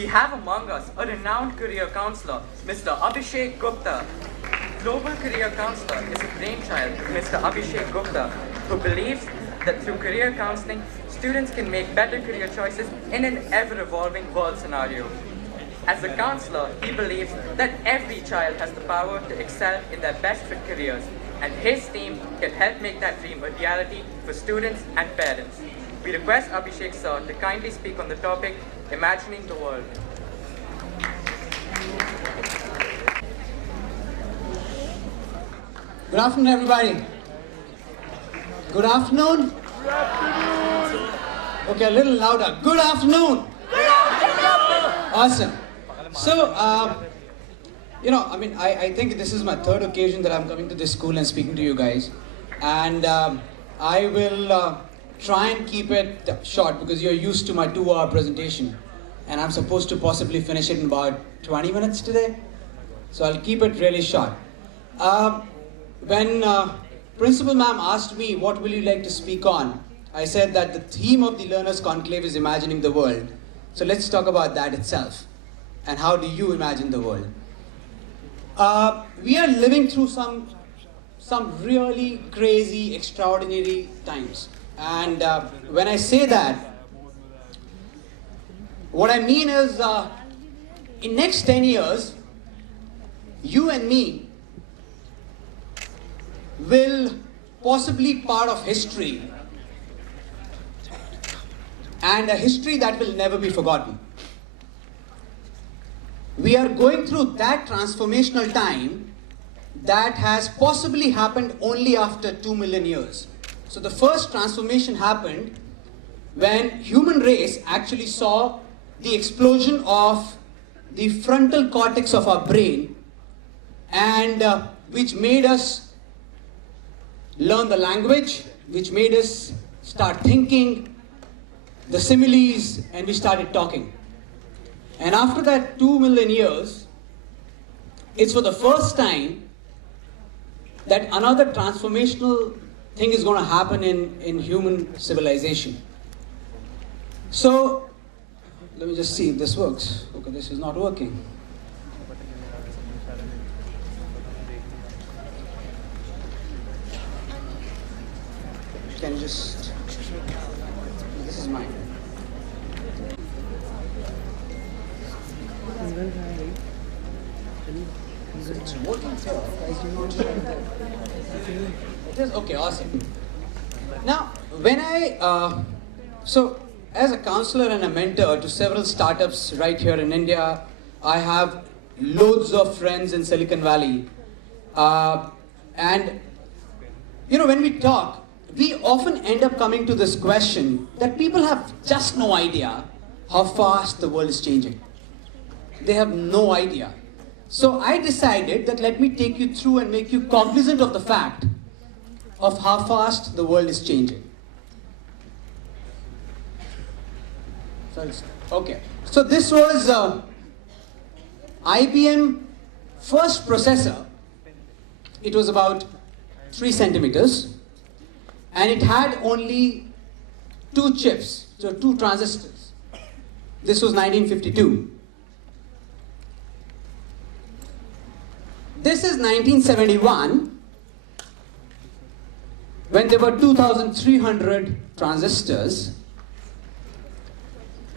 We have among us a renowned career counselor, Mr. Abhishek Gupta. Global Career Counsellor is a brainchild of Mr. Abhishek Gupta, who believes that through career counseling, students can make better career choices in an ever-evolving world scenario. As a counselor, he believes that every child has the power to excel in their best fit careers, and his team can help make that dream a reality for students and parents. We request Abhishek sir to kindly speak on the topic, Imagining the World. Good afternoon, everybody. Good afternoon. Good afternoon. Okay, a little louder. Good afternoon. Good afternoon. Awesome. So, I think this is my third occasion that I'm coming to this school and speaking to you guys. And I will try and keep it short because you're used to my 2-hour presentation. And I'm supposed to possibly finish it in about 20 minutes today. So I'll keep it really short. When Principal Ma'am asked me, what will you like to speak on? I said that the theme of the Learners' Conclave is imagining the world. So let's talk about that itself. And how do you imagine the world? We are living through some really crazy, extraordinary times. And when I say that, what I mean is, in next 10 years, you and me will possibly part of history, and a history that will never be forgotten. We are going through that transformational time that has possibly happened only after 2 million years. So the first transformation happened when human race actually saw the explosion of the frontal cortex of our brain, and which made us learn the language, which made us start thinking, the similes, and we started talking. And after that 2 million years, it's for the first time that another transformational thing is going to happen in human civilization. So, let me just see if this works. Okay, this is not working. Can you just... This is mine. So it's working here. It is? Okay, awesome. Now, when so as a counselor and a mentor to several startups right here in India, I have loads of friends in Silicon Valley. And, when we talk, we often end up coming to this question that people have just no idea how fast the world is changing. They have no idea. So I decided that let me take you through and make you cognizant of the fact of how fast the world is changing. Okay. So this was IBM first processor. It was about 3 centimeters. And it had only 2 chips, so 2 transistors. This was 1952. This is 1971, when there were 2,300 transistors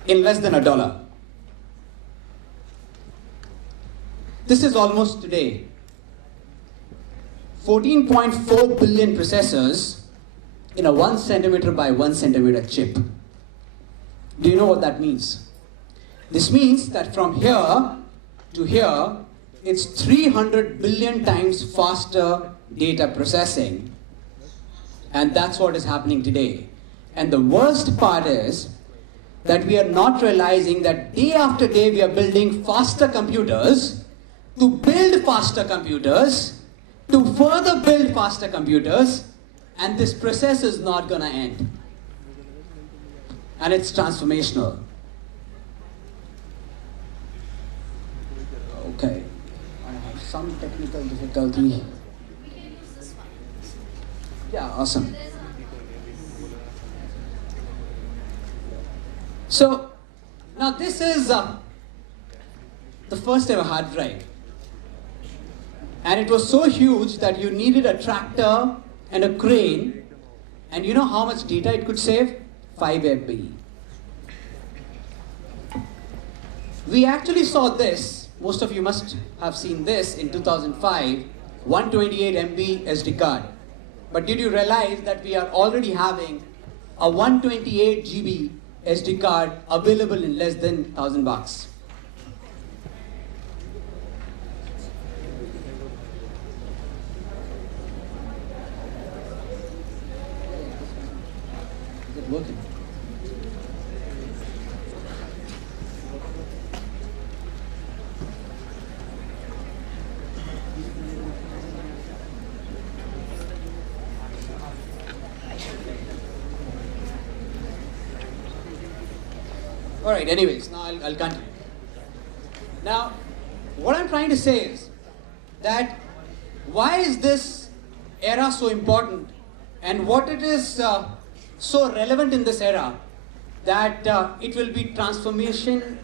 in less than $1. This is almost today. 14.4 billion processors in a 1 centimeter by 1 centimeter chip. Do you know what that means? This means that from here to here, it's 300 billion times faster data processing. And that's what is happening today. And the worst part is that we are not realizing that day after day we are building faster computers to build faster computers, to further build faster computers, and this process is not going to end. And it's transformational. Okay, I have some technical difficulty. Yeah, awesome. So, now this is the first ever hard drive. And it was so huge that you needed a tractor and a crane. And you know how much data it could save? 5 MB. We actually saw this, most of you must have seen this in 2005, 128 MB SD card. But did you realize that we are already having a 128 GB SD card available in less than $1,000? Is it working? Alright, anyways, now I'll continue. Now, what I'm trying to say is that why is this era so important and what it is so relevant in this era that it will be transformation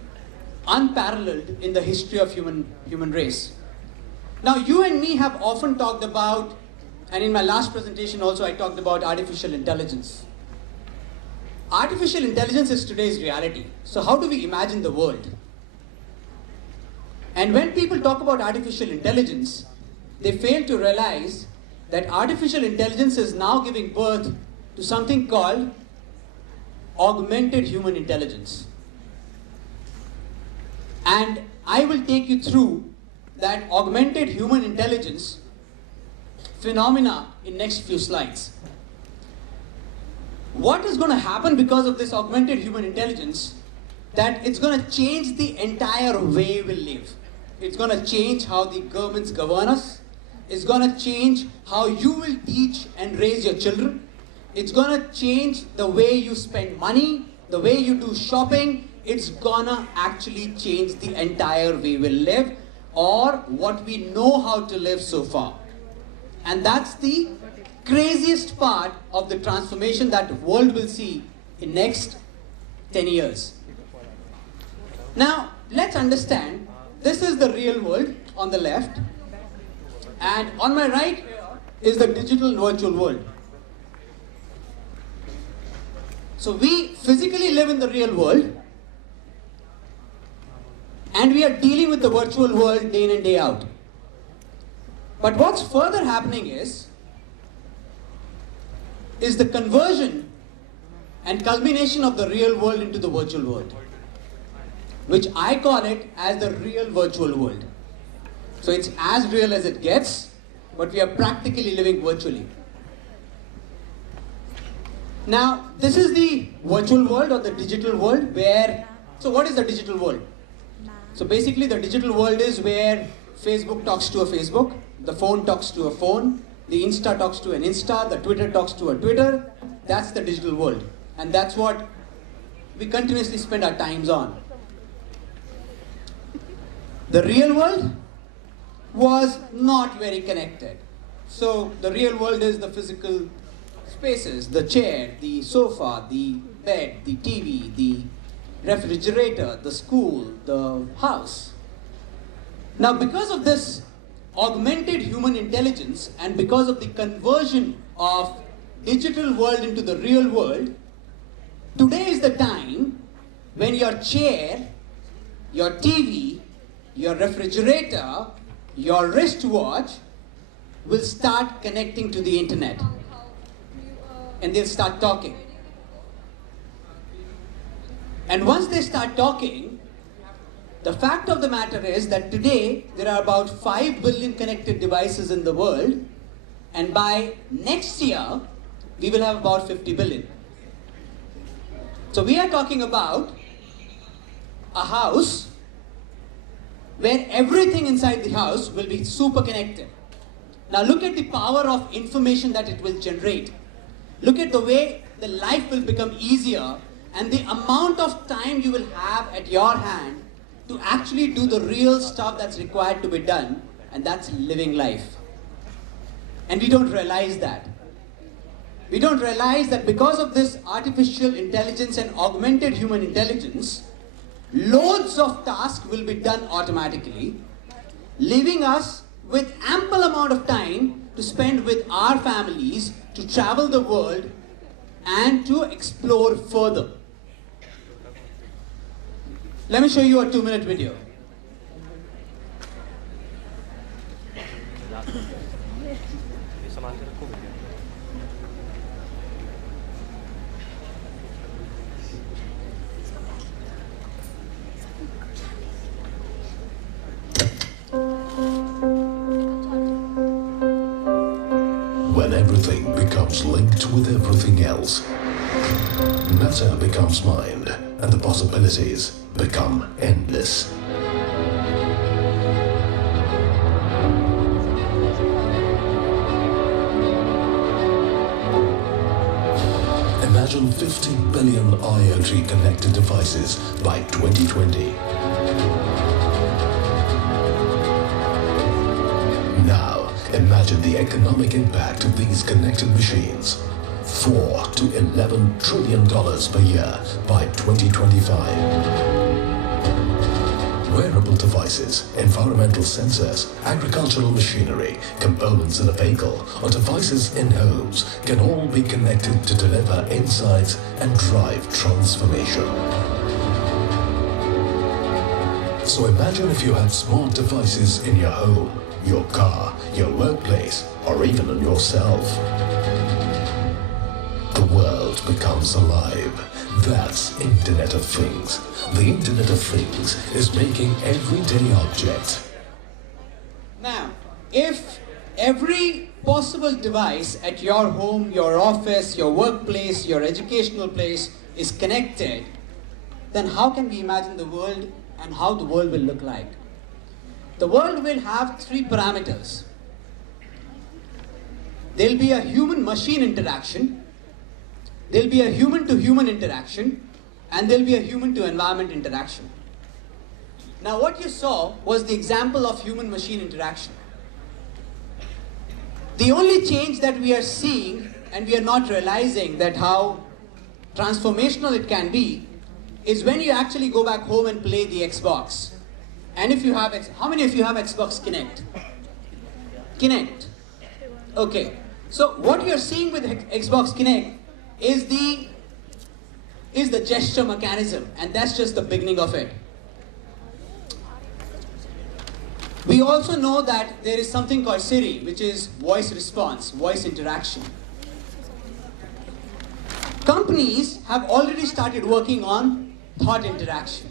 unparalleled in the history of human race. Now, you and me have often talked about, and in my last presentation also I talked about artificial intelligence. Artificial intelligence is today's reality. So how do we imagine the world? And when people talk about artificial intelligence, they fail to realize that artificial intelligence is now giving birth to something called augmented human intelligence. And I will take you through that augmented human intelligence phenomena in next few slides. What is going to happen because of this augmented human intelligence? That it's going to change the entire way we live. It's going to change how the governments govern us. It's going to change how you will teach and raise your children. It's going to change the way you spend money, the way you do shopping. It's going to actually change the entire way we live or what we know how to live so far. And that's the craziest part of the transformation that the world will see in next 10 years. Now, let's understand, this is the real world on the left, and on my right is the digital virtual world. So we physically live in the real world, and we are dealing with the virtual world day in and day out. But what's further happening is the conversion and culmination of the real world into the virtual world, which I call it as the real virtual world. So it's as real as it gets, but we are practically living virtually. Now, this is the virtual world or the digital world where, so what is the digital world? So basically the digital world is where Facebook talks to a Facebook, the phone talks to a phone, the Insta talks to an Insta, the Twitter talks to a Twitter. That's the digital world. And that's what we continuously spend our times on. The real world was not very connected. So the real world is the physical spaces, the chair, the sofa, the bed, the TV, the refrigerator, the school, the house. Now, because of this augmented human intelligence and because of the conversion of digital world into the real world, today is the time when your chair, your TV, your refrigerator, your wristwatch will start connecting to the internet. And they'll start talking. And once they start talking, the fact of the matter is that today there are about 5 billion connected devices in the world, and by next year we will have about 50 billion. So we are talking about a house where everything inside the house will be super connected. Now look at the power of information that it will generate. Look at the way the life will become easier and the amount of time you will have at your hand to actually do the real stuff that's required to be done, and that's living life. And we don't realize that. We don't realize that because of this artificial intelligence and augmented human intelligence, loads of tasks will be done automatically, leaving us with ample amount of time to spend with our families, to travel the world and to explore further. Let me show you a 2-minute video. When everything becomes linked with everything else, matter becomes mind, and the possibilities become endless. Imagine 50 billion IoT connected devices by 2020. Now, imagine the economic impact of these connected machines. $4 to $11 trillion per year by 2025. Wearable devices, environmental sensors, agricultural machinery, components in a vehicle, or devices in homes can all be connected to deliver insights and drive transformation. So imagine if you had smart devices in your home, your car, your workplace, or even on yourself. The world becomes alive. That's Internet of Things. The Internet of Things is making everyday objects. Now, if every possible device at your home, your office, your workplace, your educational place is connected, then how can we imagine the world and how the world will look like? The world will have 3 parameters. There'll be a human-machine interaction, there'll be a human-to-human interaction, and there'll be a human-to-environment interaction. Now what you saw was the example of human-machine interaction. The only change that we are seeing, and we are not realizing that how transformational it can be, is when you actually go back home and play the Xbox. And if you have, how many of you have Xbox Kinect? Kinect. Okay. So what you're seeing with Xbox Kinect is the gesture mechanism, and that's just the beginning of it. We also know that there is something called Siri, which is voice response, voice interaction. Companies have already started working on thought interaction.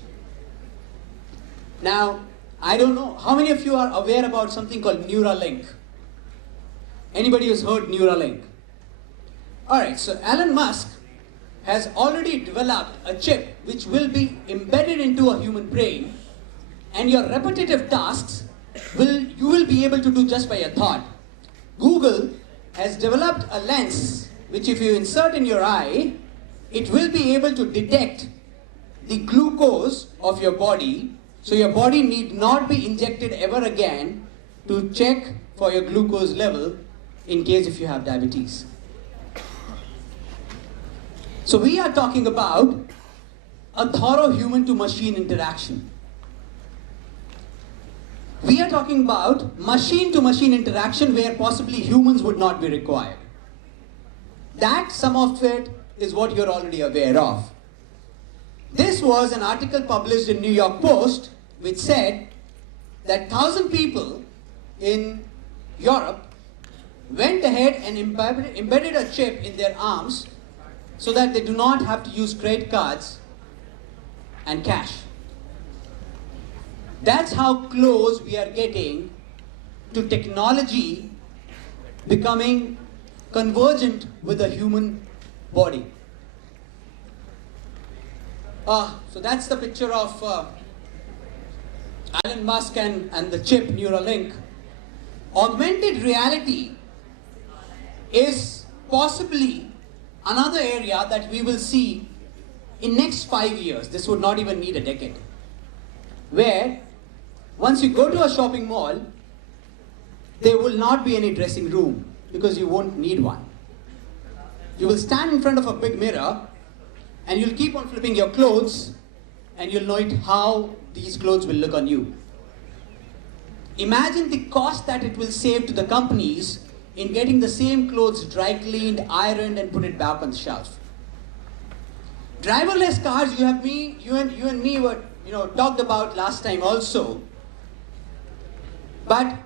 Now, I don't know, how many of you are aware about something called Neuralink? Anybody who's heard Neuralink? Alright, so Elon Musk has already developed a chip which will be embedded into a human brain, and your repetitive tasks you will be able to do just by a thought. Google has developed a lens which if you insert in your eye, it will be able to detect the glucose of your body, so your body need not be injected ever again to check for your glucose level in case if you have diabetes. So we are talking about a thorough human-to-machine interaction. We are talking about machine-to-machine interaction where possibly humans would not be required. That, some of it, is what you're already aware of. This was an article published in New York Post which said that 1,000 people in Europe went ahead and embedded a chip in their arms so that they do not have to use credit cards and cash. That's how close we are getting to technology becoming convergent with the human body. So that's the picture of Elon Musk and the chip Neuralink. Augmented reality is possibly another area that we will see in next 5 years. This would not even need a decade. Where once you go to a shopping mall, there will not be any dressing room because you won't need one. You will stand in front of a big mirror and you'll keep on flipping your clothes and you'll know how these clothes will look on you. Imagine the cost that it will save to the companies in getting the same clothes dry cleaned, ironed, and put it back on the shelf. Driverless cars, you and me were talked about last time also. But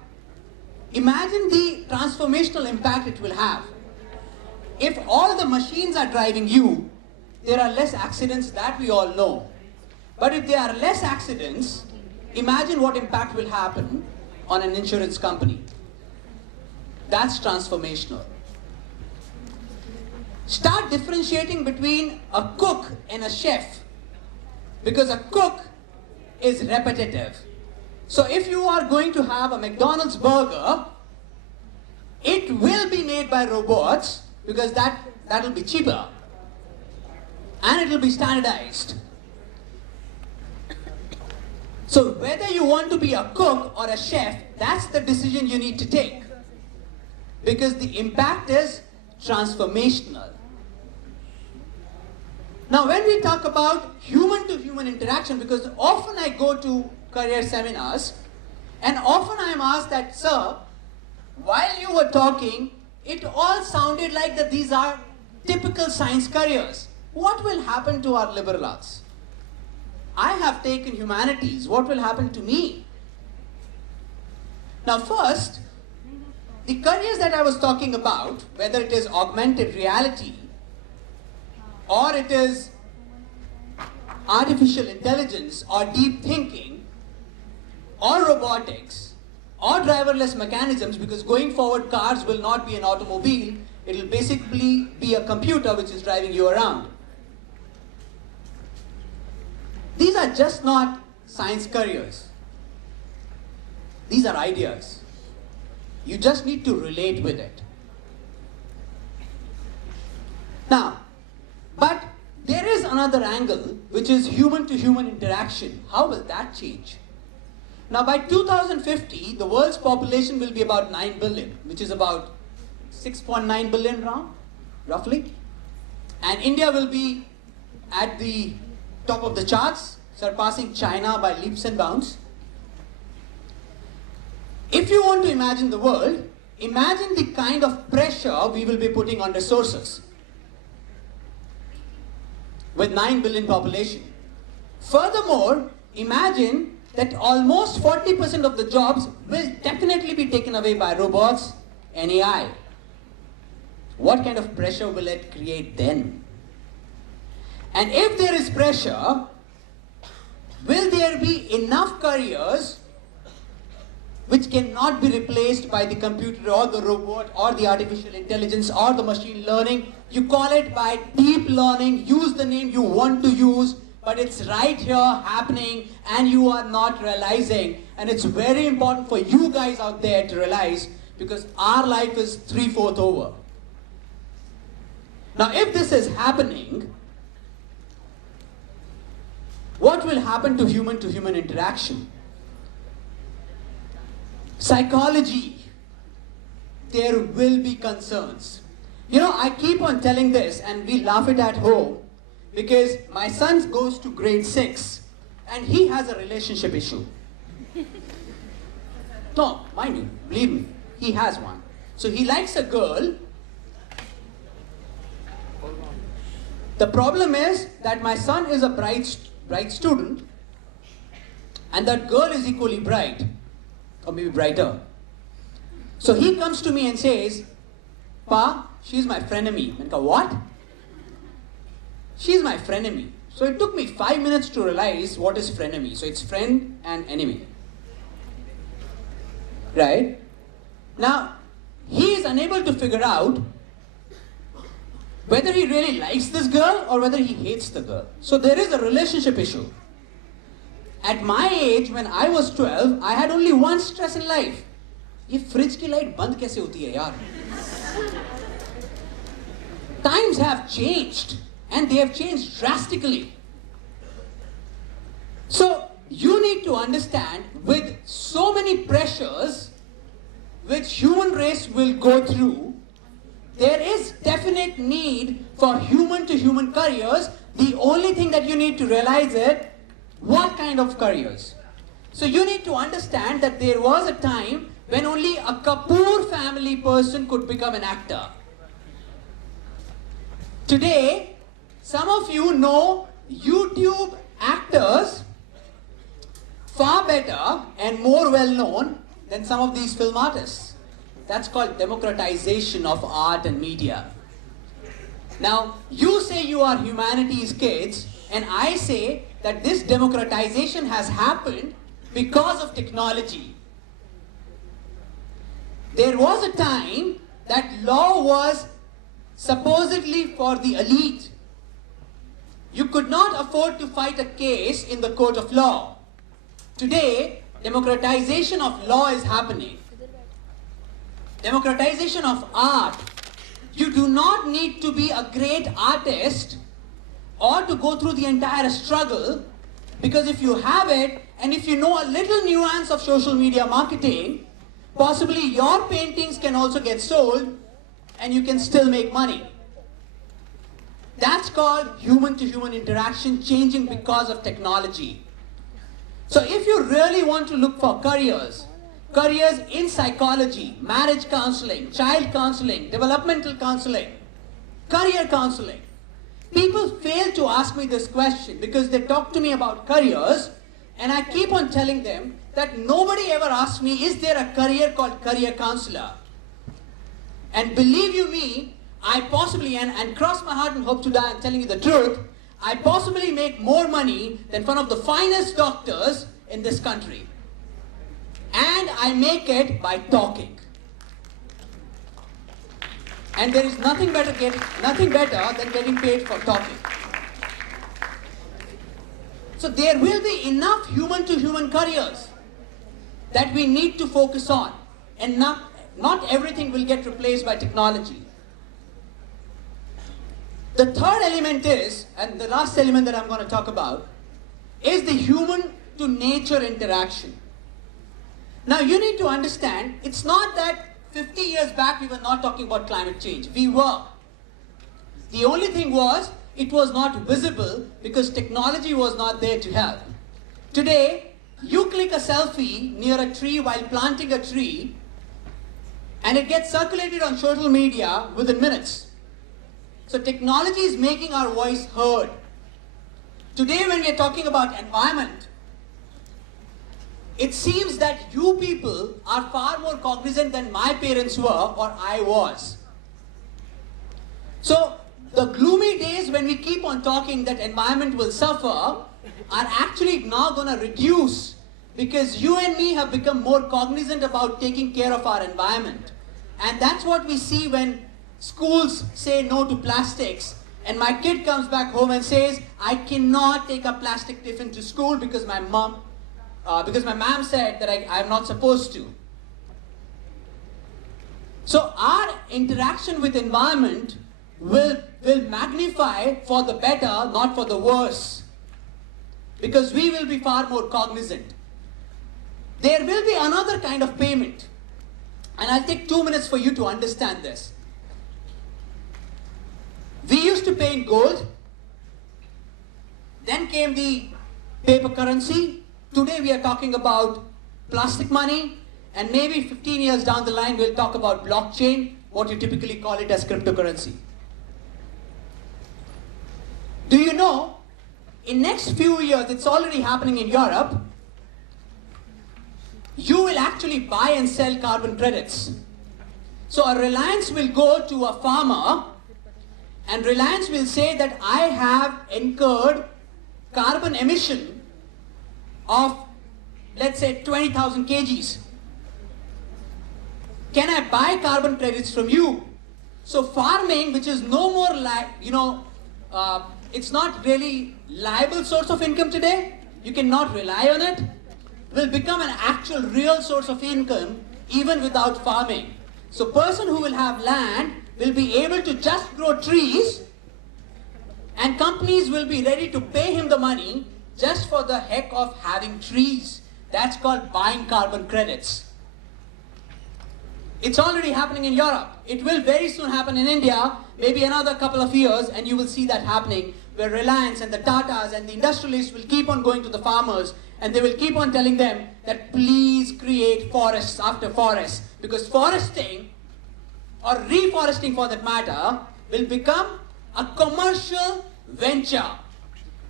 imagine the transformational impact it will have. If all the machines are driving you, there are less accidents, that we all know. But if there are less accidents, imagine what impact will happen on an insurance company. That's transformational. Start differentiating between a cook and a chef, because a cook is repetitive. So if you are going to have a McDonald's burger, it will be made by robots, because that'll be cheaper and it will be standardized. So whether you want to be a cook or a chef, that's the decision you need to take, because the impact is transformational. Now when we talk about human to human interaction, because often I go to career seminars and often I am asked that, sir, while you were talking, it all sounded like that these are typical science careers. What will happen to our liberal arts? I have taken humanities. What will happen to me? Now first, the careers that I was talking about, whether it is augmented reality, or it is artificial intelligence, or deep thinking, or robotics, or driverless mechanisms, because going forward cars will not be an automobile, it will basically be a computer which is driving you around. These are just not science careers. These are ideas. You just need to relate with it. Now, but there is another angle, which is human to human interaction. How will that change? Now by 2050, the world's population will be about 9 billion, which is about 6.9 billion roughly. And India will be at the top of the charts, surpassing China by leaps and bounds. If you want to imagine the world, imagine the kind of pressure we will be putting on resources with 9 billion population. Furthermore, imagine that almost 40% of the jobs will definitely be taken away by robots and AI. What kind of pressure will it create then? And if there is pressure, will there be enough careers which cannot be replaced by the computer or the robot or the artificial intelligence or the machine learning? You call it by deep learning, use the name you want to use, but it's right here happening and you are not realizing. And it's very important for you guys out there to realize, because our life is 3/4 over. Now if this is happening, what will happen to human interaction? Psychology, there will be concerns. I keep on telling this and we laugh it at home, because my son goes to grade 6 and he has a relationship issue. No, mind you, believe me, he has one. So he likes a girl. The problem is that my son is a bright student and that girl is equally bright, or maybe brighter. So he comes to me and says, Pa, she's my frenemy. I go, what? She's my frenemy. So it took me 5 minutes to realize what is frenemy. So it's friend and enemy. Right? Now, he is unable to figure out whether he really likes this girl or whether he hates the girl. So there is a relationship issue. At my age, when I was 12, I had only one stress in life. ये fridge की light बंद कैसे होती है यार? Times have changed and they have changed drastically. So you need to understand, with so many pressures which human race will go through, there is definite need for human to human careers. The only thing that you need to realize is What kind of careers? So you need to understand that there was a time when only a Kapoor family person could become an actor. Today, some of you know YouTube actors far better and more well known than some of these film artists. That's called democratization of art and media. Now, you say you are humanities kids, and I say that this democratization has happened because of technology. There was a time that law was supposedly for the elite. You could not afford to fight a case in the court of law. Today, democratization of law is happening. Democratization of art. You do not need to be a great artist or to go through the entire struggle, because if you have it and if you know a little nuance of social media marketing, possibly your paintings can also get sold and you can still make money. That's called human-to-human interaction changing because of technology. So if you really want to look for careers in psychology, marriage counseling, child counseling, developmental counseling, career counseling, people fail to ask me this question because they talk to me about careers and I keep on telling them that nobody ever asks me, is there a career called career counselor? And believe you me, I possibly, and cross my heart and hope to die, I'm telling you the truth, I possibly make more money than one of the finest doctors in this country. And I make it by talking. And there is nothing better than getting paid for talking. So there will be enough human-to-human careers that we need to focus on. And not everything will get replaced by technology. The third element is, and the last element that I'm going to talk about, is the human-to-nature interaction. Now you need to understand, it's not that 50 years back we were not talking about climate change. We were. The only thing was, it was not visible because technology was not there to help. Today, you click a selfie near a tree while planting a tree and it gets circulated on social media within minutes. So technology is making our voice heard. Today when we are talking about environment, it seems that you people are far more cognizant than my parents were or I was. So the gloomy days when we keep on talking that environment will suffer are actually now going to reduce because you and me have become more cognizant about taking care of our environment. And that's what we see when schools say no to plastics and my kid comes back home and says, I cannot take a plastic tiffin to school because my mom said that I'm not supposed to. So our interaction with environment will magnify for the better, not for the worse. Because we will be far more cognizant. There will be another kind of payment. And I'll take 2 minutes for you to understand this. We used to pay in gold. Then came the paper currency. Today we are talking about plastic money, and maybe 15 years down the line we'll talk about blockchain, what you typically call it as cryptocurrency. Do you know, in next few years, it's already happening in Europe, you will actually buy and sell carbon credits. So a Reliance will go to a farmer and Reliance will say that I have incurred carbon emission of, let's say, 20,000 kgs. Can I buy carbon credits from you? So farming, which is no more like, it's not really liable source of income today, you cannot rely on it, will become an actual real source of income even without farming. So person who will have land will be able to just grow trees and companies will be ready to pay him the money just for the heck of having trees. That's called buying carbon credits. It's already happening in Europe. It will very soon happen in India, maybe another couple of years, and you will see that happening where Reliance and the Tatas and the industrialists will keep on going to the farmers and they will keep on telling them that please create forests after forests, because foresting, or reforesting for that matter, will become a commercial venture.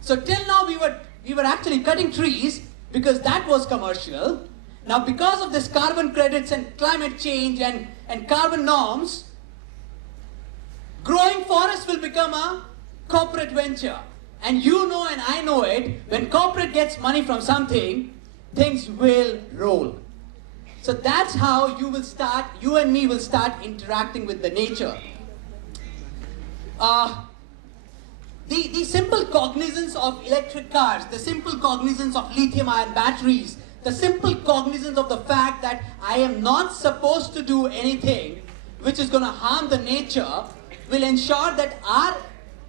So till now we were actually cutting trees because that was commercial. Now because of this carbon credits and climate change and carbon norms, growing forests will become a corporate venture. And you know and I know it, when corporate gets money from something, things will roll. So that's how you and me will start interacting with the nature. The simple cognizance of electric cars, the simple cognizance of lithium-ion batteries, the simple cognizance of the fact that I am not supposed to do anything which is going to harm the nature will ensure that our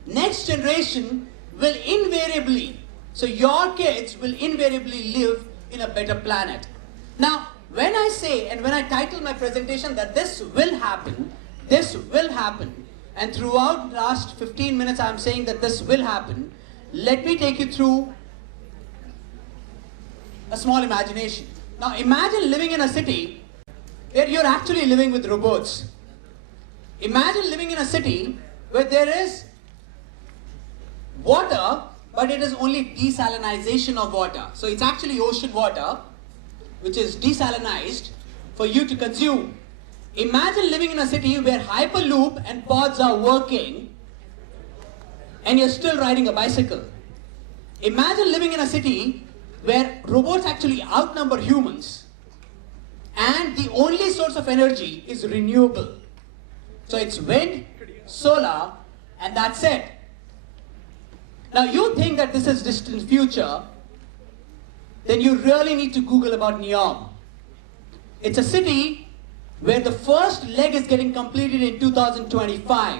next generation will invariably, so your kids will invariably live in a better planet. Now, when I say and when I title my presentation that this will happen, and throughout the last 15 minutes I am saying that this will happen, let me take you through a small imagination. Now imagine living in a city where you're actually living with robots. Imagine living in a city where there is water, but it is only desalinization of water. So it's actually ocean water, which is desalinized for you to consume. Imagine living in a city where Hyperloop and pods are working and you're still riding a bicycle. Imagine living in a city where robots actually outnumber humans and the only source of energy is renewable. So it's wind, solar, and that's it. Now you think that this is distant future, then you really need to Google about NEOM. It's a city where the first leg is getting completed in 2025.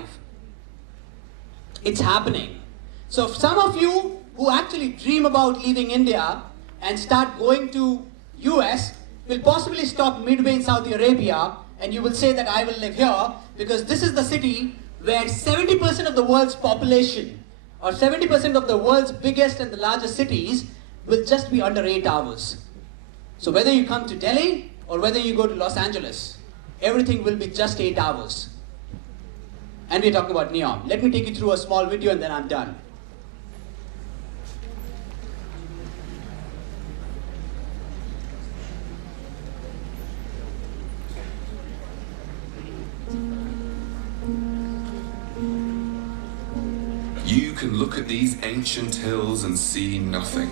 It's happening. So some of you who actually dream about leaving India and start going to US will possibly stop midway in Saudi Arabia, and you will say that I will live here because this is the city where 70% of the world's population, or 70% of the world's biggest and the largest cities will just be under 8 hours. So whether you come to Delhi or whether you go to Los Angeles, everything will be just 8 hours. And we're talking about NEOM. Let me take you through a small video and then I'm done. You can look at these ancient hills and see nothing.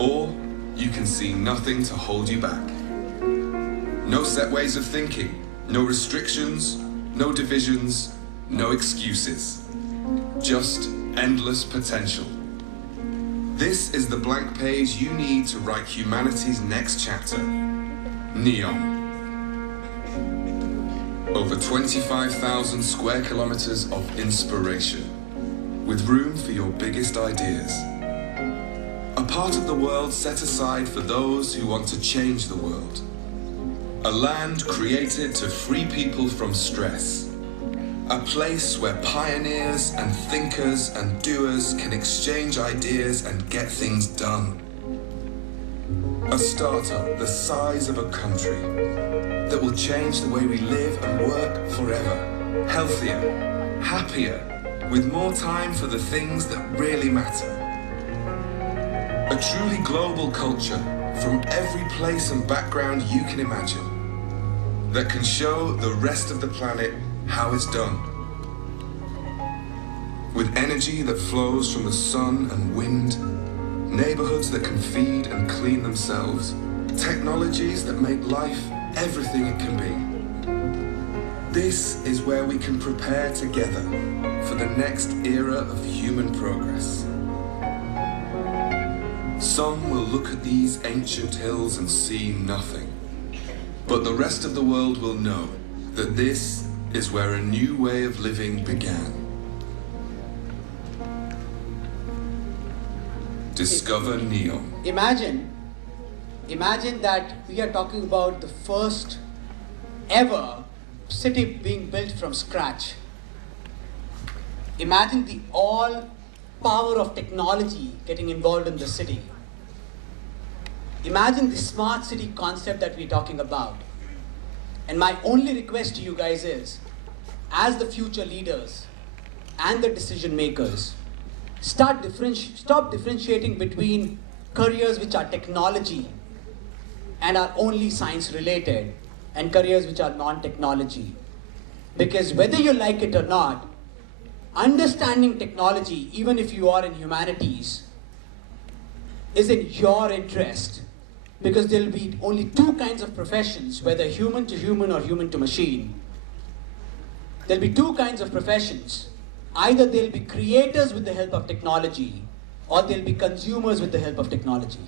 Or you can see nothing to hold you back. No set ways of thinking, no restrictions, no divisions, no excuses. Just endless potential. This is the blank page you need to write humanity's next chapter. NEOM. Over 25,000 square kilometers of inspiration, with room for your biggest ideas. A part of the world set aside for those who want to change the world. A land created to free people from stress. A place where pioneers and thinkers and doers can exchange ideas and get things done. A startup the size of a country that will change the way we live and work forever. Healthier, happier, with more time for the things that really matter. A truly global culture from every place and background you can imagine that can show the rest of the planet how it's done. With energy that flows from the sun and wind, neighborhoods that can feed and clean themselves, technologies that make life everything it can be. This is where we can prepare together for the next era of human progress. Some will look at these ancient hills and see nothing, but the rest of the world will know that this is where a new way of living began. Discover NEOM. Imagine that we are talking about the first ever city being built from scratch. Imagine the all power of technology getting involved in the city. Imagine the smart city concept that we're talking about. And my only request to you guys is, as the future leaders and the decision makers, stop differentiating between careers which are technology and are only science related and careers which are non-technology. Because whether you like it or not, understanding technology, even if you are in humanities, is in your interest. Because there will be only two kinds of professions, whether human to human or human to machine. There will be two kinds of professions. Either they will be creators with the help of technology, or they will be consumers with the help of technology.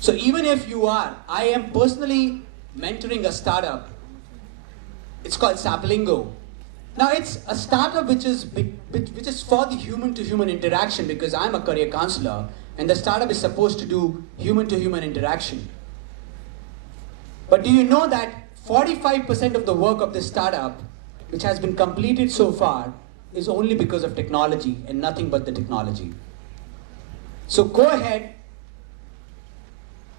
So even if you are, I am personally mentoring a startup. It's called Saplingo. Now it's a startup which is for the human to human interaction, because I'm a career counselor and the startup is supposed to do human to human interaction. But do you know that 45% of the work of this startup, which has been completed so far, is only because of technology and nothing but the technology. So go ahead,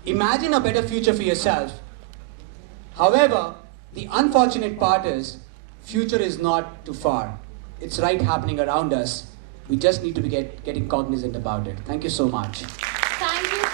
imagine a better future for yourself. However, the unfortunate part is, future is not too far. It's right happening around us. We just need to be getting cognizant about it. Thank you so much. Thank you